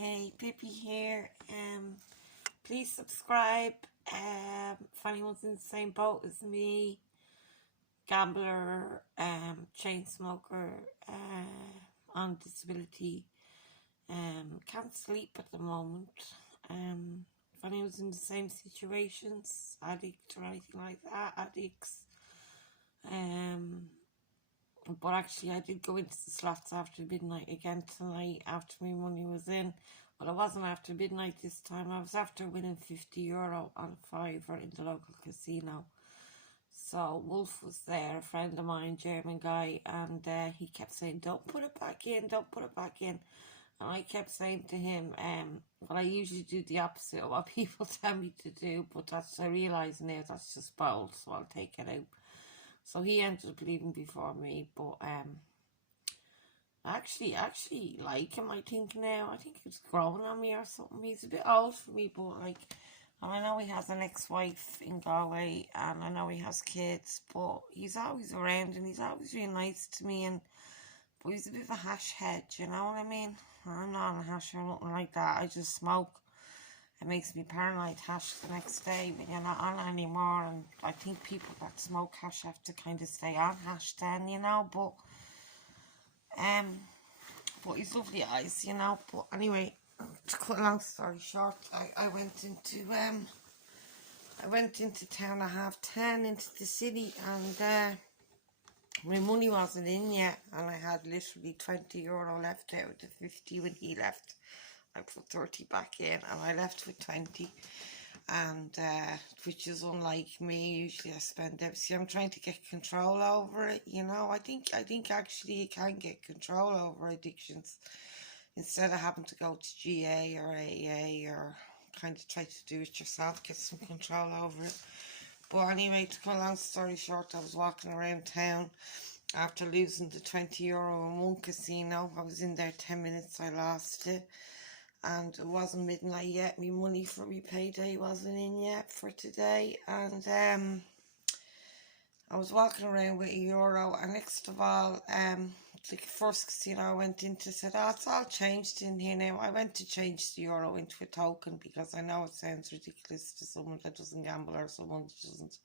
Hey, Pippi here. Please subscribe. If anyone's in the same boat as me, gambler, chain smoker, on disability, can't sleep at the moment. If anyone's in the same situations, addict or anything like that, addicts. But actually I did go into the slots after midnight again tonight after my money was in. Well, it wasn't after midnight this time. I was after winning €50 on a fiver in the local casino. So Wolf was there, a friend of mine, German guy, and he kept saying, don't put it back in, don't put it back in. And I kept saying to him, well, I usually do the opposite of what people tell me to do, but I realise now that's just bold, so I'll take it out. So he ended up leaving before me, but actually like him, I think now. I think he's growing on me or something. He's a bit old for me, but like, and I know he has an ex-wife in Galway, and I know he has kids, but he's always around and he's always really nice to me. But he's a bit of a hash head, you know what I mean? I'm not on a hash or nothing like that. I just smoke. It makes me paranoid hash the next day when you're not on anymore, and I think people that smoke hash have to kind of stay on hash then, you know, but he's lovely eyes, you know. But anyway, to cut a long story short, I went into town at 10:30 into the city, and my money wasn't in yet, and I had literally €20 left out of the 50 when he left. I put 30 back in and I left with 20, and which is unlike me. Usually I spend everything. See, I'm trying to get control over it, you know. I think actually you can get control over addictions instead of having to go to GA or AA or kind of try to do it yourself, get some control over it. But anyway, to cut a long story short, I was walking around town after losing the €20 in one casino. I was in there 10 minutes, I lost it. And it wasn't midnight yet. My money for my payday wasn't in yet for today. And I was walking around with €1. And next of all, the first casino I went into said, oh, it's all changed in here now. I went to change the euro into a token because I know it sounds ridiculous to someone that doesn't gamble or someone that doesn't.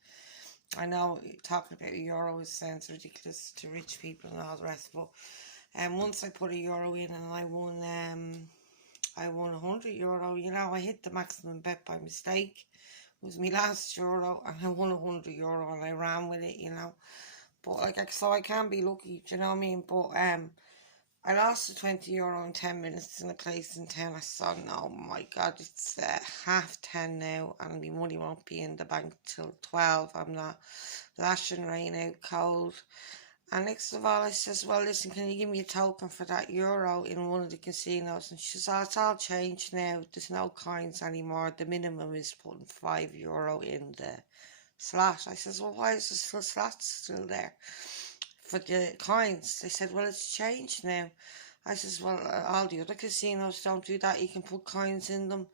I know talking about euro sounds ridiculous to rich people and all the rest, but once I put €1 in and I won €100, you know. I hit the maximum bet by mistake. It was my last euro and I won €100 and I ran with it, you know. But like, so I can be lucky, do you know what I mean? But I lost the €20 in 10 minutes in a place in town. I thought, oh my God, it's 10:30 now and my money won't be in the bank till 12. I'm not lashing rain out cold. And next of all, I says, well, listen, can you give me a token for that euro in one of the casinos? And she says, oh, it's all changed now. There's no coins anymore. The minimum is putting €5 in the slot. I says, well, why is the slot still there for the coins? They said, well, it's changed now. I says, well, all the other casinos don't do that. You can put coins in them.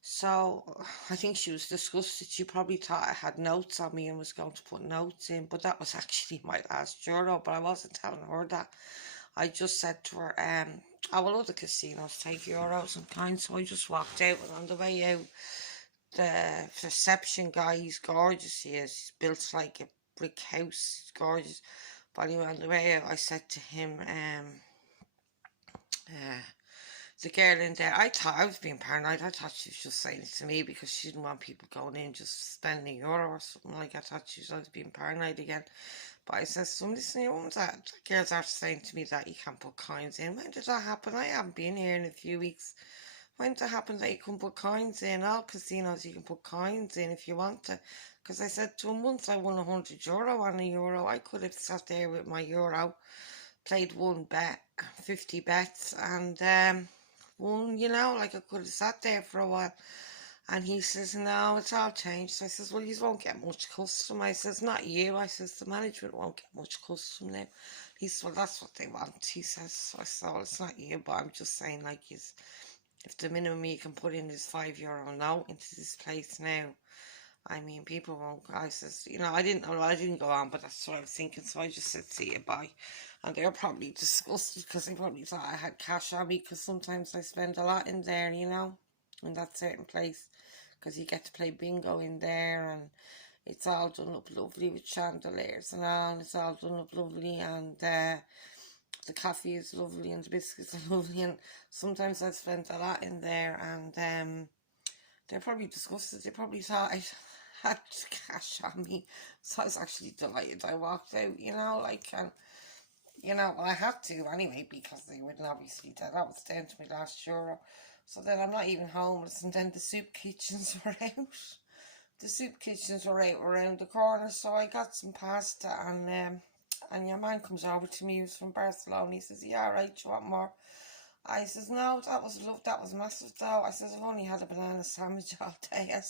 So I think she was disgusted. She probably thought I had notes on me and was going to put notes in, but that was actually my last euro. But I wasn't telling her that. I just said to her, oh, well, other casinos take euros and coins. So I just walked out, and on the way out, the reception guy, he's gorgeous. He is. He's built like a brick house. He's gorgeous. But anyway, on the way out, I said to him, the girl in there, I thought I was being paranoid. I thought she was just saying it to me because she didn't want people going in just spending €1 or something like that. I thought she was being paranoid again. But I said, so listen, you want that girls are saying to me that you can't put coins in. When did that happen? I haven't been here in a few weeks. When did it happen that you can put coins in? All casinos you can put coins in if you want to. Because I said to him, once I won €100 on a euro, I could have sat there with my euro, played one bet, 50 bets, and one, you know, like I could have sat there for a while. And he says, no, it's all changed. So I says, well, you won't get much custom. I says, not you. I says, the management won't get much custom now. He says, well, that's what they want. He says, so I said, well, it's not you, but I'm just saying, like, if the minimum you can put in is €5 now into this place now, I mean, people won't. I says, you know, I didn't go on, but that's what I was thinking. So I just said, see you, bye. And they're probably disgusted because they probably thought I had cash on me, because sometimes I spend a lot in there, you know, in that certain place, because you get to play bingo in there, and it's all done up lovely with chandeliers and all, and it's all done up lovely, and the coffee is lovely and the biscuits are lovely, and sometimes I spend a lot in there, and they're probably disgusted. They probably thought I had cash on me, so I was actually delighted I walked out, you know, like, and you know, well, I had to anyway, because they wouldn't obviously that was down to my last euro. So then I'm not even homeless, and then the soup kitchens were out. The soup kitchens were out around the corner, so I got some pasta, and your man comes over to me. He was from Barcelona. He says, "Yeah, right, do you want more?" I says, "No, that was massive though." I says, "I've only had a banana sandwich all day." I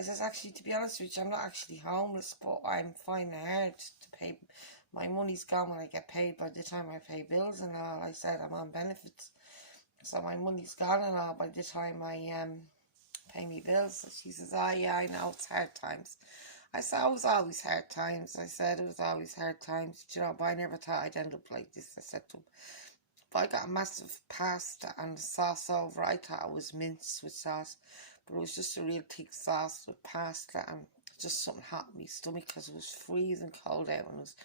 says, "Actually, to be honest with you, I'm not actually homeless, but I'm finding it hard to pay. My money's gone when I get paid. By the time I pay bills and all," I said, "I'm on benefits, so my money's gone and all by the time I pay me bills." So she says, "Oh yeah, I know, it's hard times." I said, "It was always hard times." I said, "It was always hard times, you know, but I never thought I'd end up like this." I said to him, "But I got a massive pasta and the sauce over. I thought it was mince with sauce, but it was just a real thick sauce with pasta, and just something hot in my stomach because it was freezing cold out, and it was."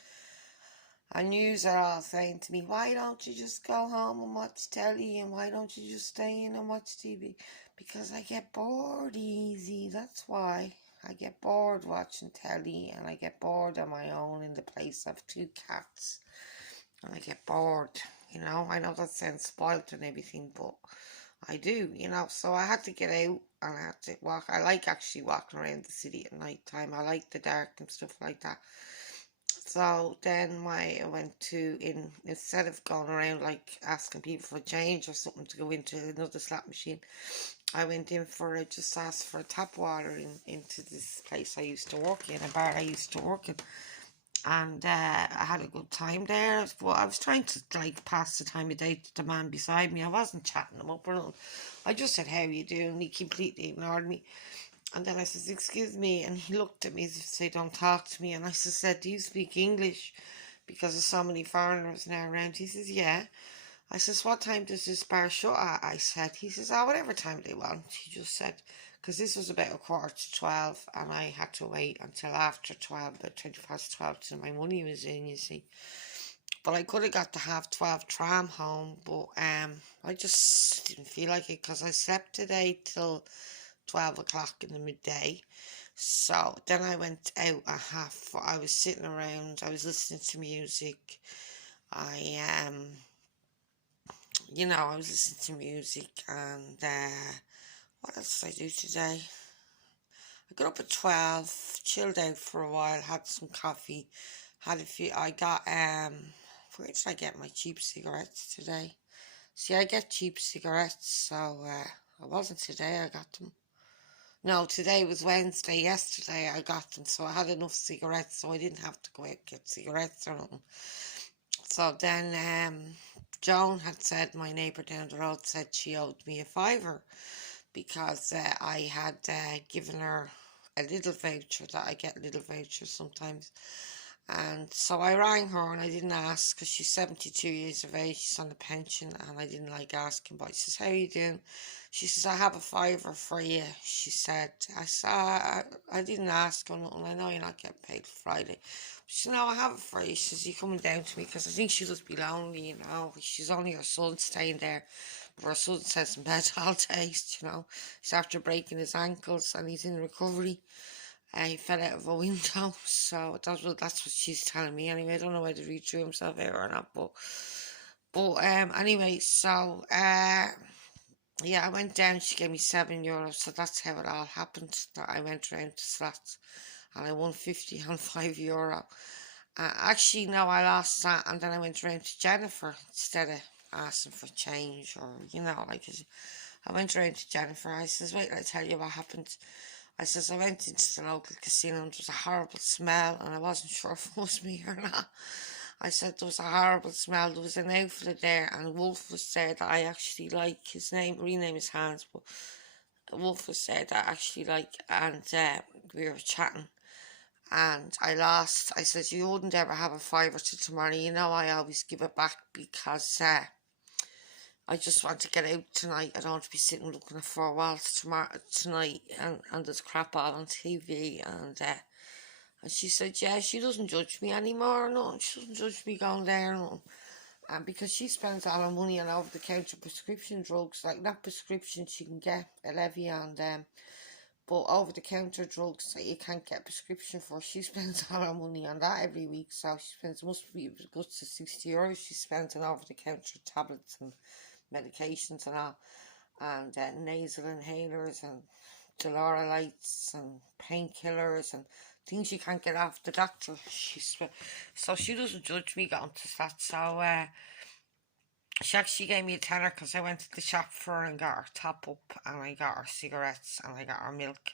And yous are all saying to me, "Why don't you just go home and watch telly, and why don't you just stay in and watch TV?" Because I get bored easy, that's why. I get bored watching telly, and I get bored on my own in the place. I have two cats, and I get bored, you know. I know that sounds spoilt and everything, but I do, you know. So I had to get out, and I had to walk. I like actually walking around the city at night time. I like the dark and stuff like that. So then I went to, instead of going around like asking people for change or something to go into another slot machine, I went in for just asked for tap water into this place I used to work in, a bar I used to work in. And I had a good time there, but I was trying to like pass the time of day to the man beside me. I wasn't chatting him up or nothing. I just said, "How are you doing?" He completely ignored me. And then I says, "Excuse me," and he looked at me as if to say, "Don't talk to me." And I said, "Do you speak English? Because there's so many foreigners now around." He says, "Yeah." I says, "What time does this bar shut at?" I said. He says, "Oh, whatever time they want." He just said, because this was about 11:15, and I had to wait until after 12, about 12:20, till my money was in, you see. But I could have got the 12:30 tram home, but I just didn't feel like it, because I slept today till 12 o'clock in the midday. So then I went out at I was sitting around, I was listening to music. I you know, I was listening to music, and what else did I do today? I got up at 12, chilled out for a while, had some coffee, had a few, I got, where did I get my cheap cigarettes today? See, I get cheap cigarettes, so, it wasn't today I got them. No, today was Wednesday. Yesterday I got them, so I had enough cigarettes, so I didn't have to go out and get cigarettes or nothing. So then Joan had said, my neighbour down the road said she owed me a fiver, because I had given her a little voucher, that I get little vouchers sometimes. And so I rang her, and I didn't ask, because she's 72 years of age, she's on a pension, and I didn't like asking. But I says, "How are you doing?" She says, "I have a fiver for you," she said. I said, I didn't ask her nothing. I know you're not getting paid Friday." She said, "No, I have it for you." She says, "You coming down to me?" Because I think she just be lonely, you know. She's only her son staying there. But her son says in bed all day, you know. He's after breaking his ankles, and he's in recovery. He fell out of a window, so that's what she's telling me anyway. I don't know whether he threw himself out or not, but anyway, so yeah, I went down. She gave me €7, so that's how it all happened. That I went around to slots, and I won 50 on €5. Actually, no, I lost that, and then I went around to Jennifer instead of asking for change, or you know, like I went around to Jennifer. I says, "Wait, I'll tell you what happened." I says, "I went into the local casino, and there was a horrible smell, and I wasn't sure if it was me or not." I said, "There was a horrible smell. There was an outfit there, and Wolf was there that I actually like. His real name is Hans, but Wolf was there that I actually like, and we were chatting. and I said, you wouldn't ever have a fiver to tomorrow, you know, I always give it back because I just want to get out tonight. I don't want to be sitting looking at four walls tonight and there's crap all on TV. And she said, yeah, she doesn't judge me anymore. No, she doesn't judge me going there. No. And because she spends all her money on over-the-counter prescription drugs, like not prescription, she can get a levy on them, but over-the-counter drugs that you can't get a prescription for, she spends all her money on that every week. So she spends, must be good to €60 she spends on over-the-counter tablets and medications and all, and nasal inhalers and Delora and painkillers and things you can't get off the doctor. So she doesn't judge me going to that. So she actually gave me a tenner because I went to the shop for her and got her top up, and I got her cigarettes, and I got her milk.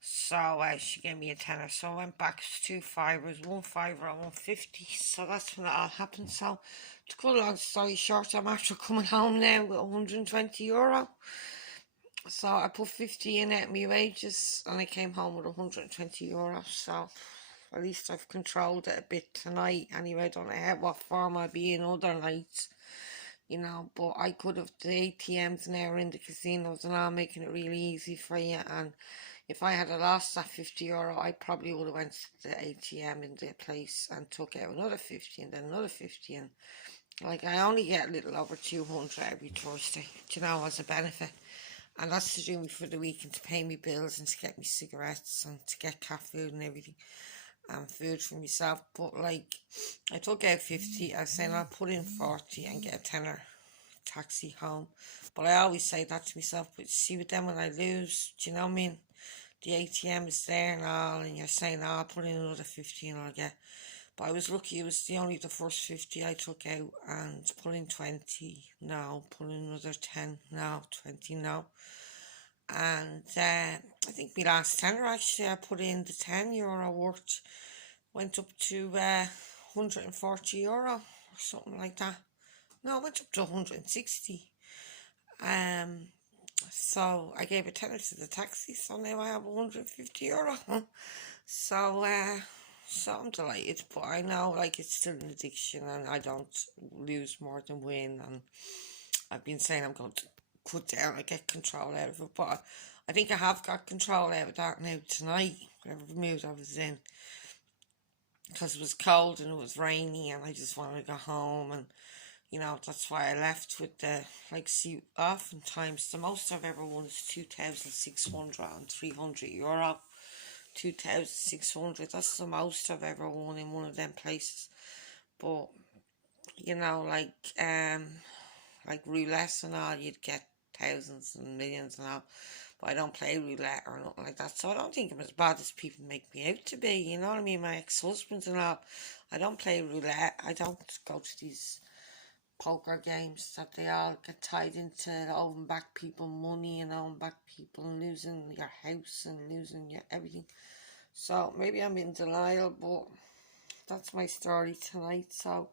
So she gave me a tenner. So I went back to 2 fivers, 1 fiver and 150. So that's when it all happened. So to cut a long story short, I'm after coming home now with €120. So I put 50 in at my wages and I came home with €120. So at least I've controlled it a bit tonight. Anyway, I don't know what form I'll be in other nights, you know, but I could have, the ATMs now in the casinos and all, making it really easy for you. And if I had lost that €50, I probably would have went to the ATM in the place and took out another 50 and then another 50. And like, I only get a little over 200 every Thursday, you know, as a benefit. And that's to do me for the week and to pay me bills and to get me cigarettes and to get cat food and everything. And food for myself. But like, I took out 50. I was saying I'll put in 40 and get a tenner taxi home. But I always say that to myself. But see, with them, when I lose, do you know what I mean? The ATM is there and all, and you're saying, oh, I'll put in another 50 and I'll get. But I was lucky, it was only the first 50 I took out, and put in 20 now, put in another 10 now, 20 now. And I think my last tenner, actually, I put in the €10 worth, went up to €140 or something like that. No, it went up to 160. So I gave a tenner to the taxi, so now I have €150. So I'm delighted, but I know like it's still an addiction and I don't lose more than win, and I've been saying I'm going to cut down and get control out of it, but I think I have got control out of that now tonight, whatever mood I was in, because it was cold and it was rainy and I just wanted to go home. And you know, that's why I left with the, like, see, oftentimes the most I've ever won is 2,600 and €300. 2,600, that's the most I've ever won in one of them places. But you know, like roulette and all, you'd get thousands and millions and all. But I don't play roulette or nothing like that, so I don't think I'm as bad as people make me out to be, you know what I mean? My ex-husband and all, I don't play roulette. I don't go to these poker games that they all get tied into, owing back people money and owing back people and losing your house and losing your everything. So maybe I'm in denial, but that's my story tonight. So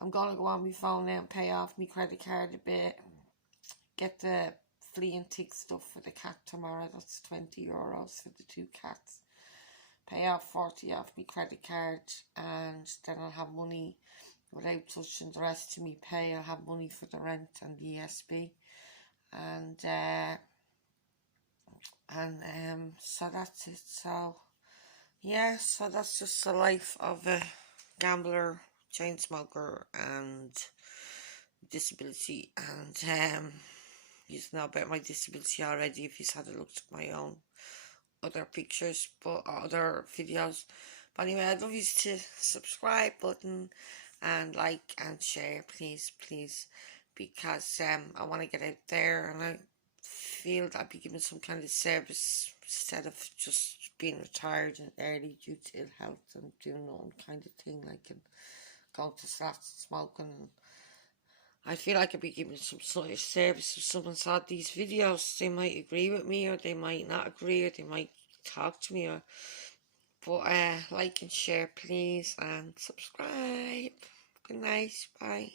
I'm gonna go on my phone now and pay off my credit card a bit, get the flea and tick stuff for the cat tomorrow. That's €20 for the 2 cats. Pay off 40 off my credit card, and then I'll have money. Without touching the rest of me pay, I'll have money for the rent and the ESB. And so that's it. So yeah, so that's just the life of a gambler, chain smoker, and disability. And you know about my disability already if you've had a look at my own other pictures, but other videos. But anyway, I'd love you to subscribe button and like and share, please, because I want to get out there, and I feel that I'd be giving some kind of service instead of just being retired and early due to ill health and doing my own kind of thing, like and going to slots and smoking. And I feel like I'd be giving some sort of service. If someone saw these videos, they might agree with me or they might not agree, or they might talk to me, or but like and share, please, and subscribe. Good night, bye.